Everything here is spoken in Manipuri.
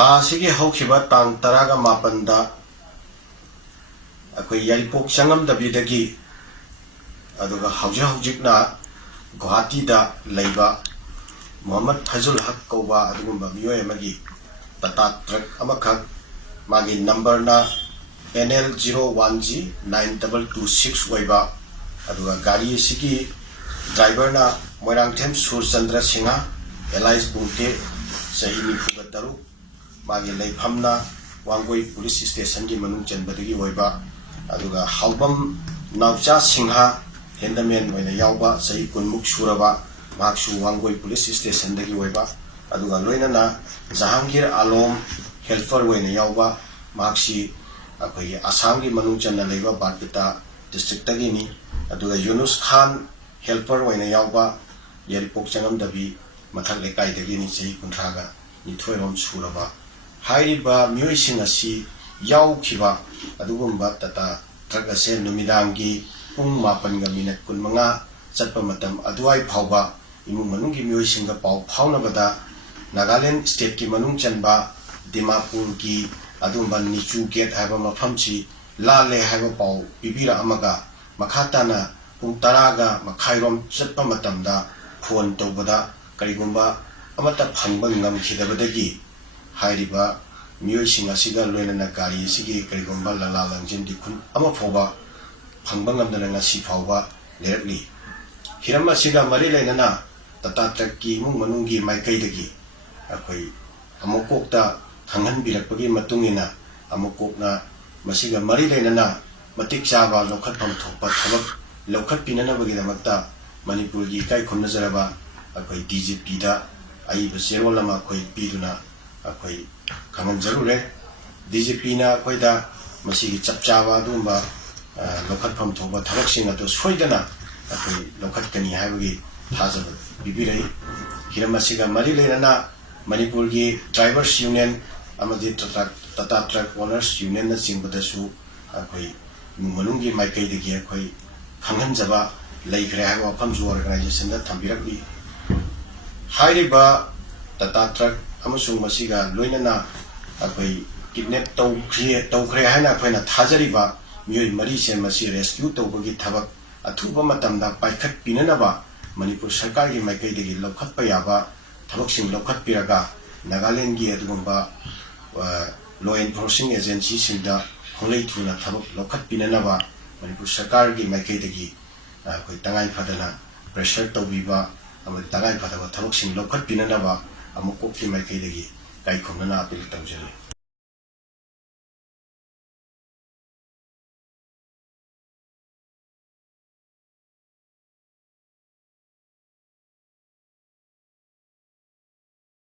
थासिगी हौखिबा तांग तरागा मापनदा अखोई यारिपोक चंगम दबिदगी अदुगा हौजे हौजिकना गुवाहाटी दा लैबा मोहम्मद फैजुल हक कौबा अदुगुंबा मियोय अमगी टाटा ट्रक अमखक मागी नंबरना NL01G 9226 ओइबा अदुगा गाड़ी सिगी ड्राइवरना मोइरांगथेम सूरचंद्र सिंह एलाइस बुंके सही निफुगा तरुक मागी लैफमना वांगोई पुलिस स्टेशन की मनुंग चनबदगी ओइबा अदुगा हाउबम नावचा सिंह हेंडमैन ओइना यावबा सही कुनमुक सुरबा माकसु वांगोई पुलिस स्टेशन दगी ओइबा अदुगा लोइनना जहांगीर आलम हेल्पर ओइना यावबा माकसी अखोई आसाम की मनुंग चन्ना लेबा बारपेटा डिस्ट्रिक्ट तगीनी अदुगा यूनुस खान हेल्पर ओइना यावबा यारिपोक चंगम दबी मथक लेकाई दगीनी सही कुंथ्रागा निथोयरोम सुरबा हाइरिबा मियोइसिंग असि यावखिबा अदुगुंबा टाटा ट्रक असे नुमिदांगी पुंग 8:15 चटपा मतम अदुवाई फावबा इमुंग मनुंगी मियोइसिंगा पाव फावनबदा नागालैंड स्टेट की मनुंग चनबा दिमापुर की अदुंबा निचू गेट हाइबा मफमसी लाले हाइबा पाव पिबिरा अमगा मखाताना पुंग 10 मखाइरोम चटपा मतमदा फोन तौबदा करिगुंबा अमता फंगबा ngamखिदबदगी हाइरिबा मियोइसिंग असिगा लोइनना गाड़ी सिगी करिगुंबा लला लंजिन दिखुन अमा फोबा फंगबा ngamदना ngasi फावबा लेरकली हिरम असिगा मरि लेनना टाटा ट्रक की इमुंग मनुंगी माइकैदगी अखोई अमुकोकता खंगहन बिरकपगी मतुंगिना अमुकोकना मसिगा मरि लेनना मतिक चाबा लौखटफम थोपा थबक लौखट पिननबगीदमक्ता मणिपुर की इकाई खुमनजरबा अखोई DGP दा आई बसेरोल अमा अखोई पीदुना अखोई खंगन जरुरे DGP ना अखोइदा मसिगी चपचाबा दुंबा लौखटफम थोपा थबकसिंग अदो सोइदना अखोई लौखटकनी हाइबगी थाजब बिबिरई हिरम असिगा मरि लेनना मणिपुर की ड्राइवर्स यूनियन अमदी टाटा ट्रक ओनर्स यूनियन ना चिंबदसु अखोई मनुंगी माइकैदगी अखोई खंगनजबा लैखरे हाइबा वफमसु ऑर्गेनाइजेशन दा थंबिरकली हाइरिबा टाटा ट्रक अमसुंग मसिगा लोइनना अखोई किडनैप तौखरे हाइना अखोइना थाजरिबा मियोइ मरी से मसी रेस्क्यू तौबगी थबक अथुबा मतमदा पाइखट पिननबा मणिपुर सरकार की माइकैदगी लौखटपा याबा थबकसिंग लौखटपिरगा नागालैंड की अदुगुंबा लॉ एनफोर्सिंग एजेंसी सिंदा खोलै थुना थबक लौखटपिननबा मणिपुर सरकार की माइकैदगी अखोई तंगाई फदना प्रेशर तौबीबा अमद तंगाई फदबा थबकसिंग लौखटपिननबा अमुकोककी माइकैदगी काइखोमना अपील तौजरी।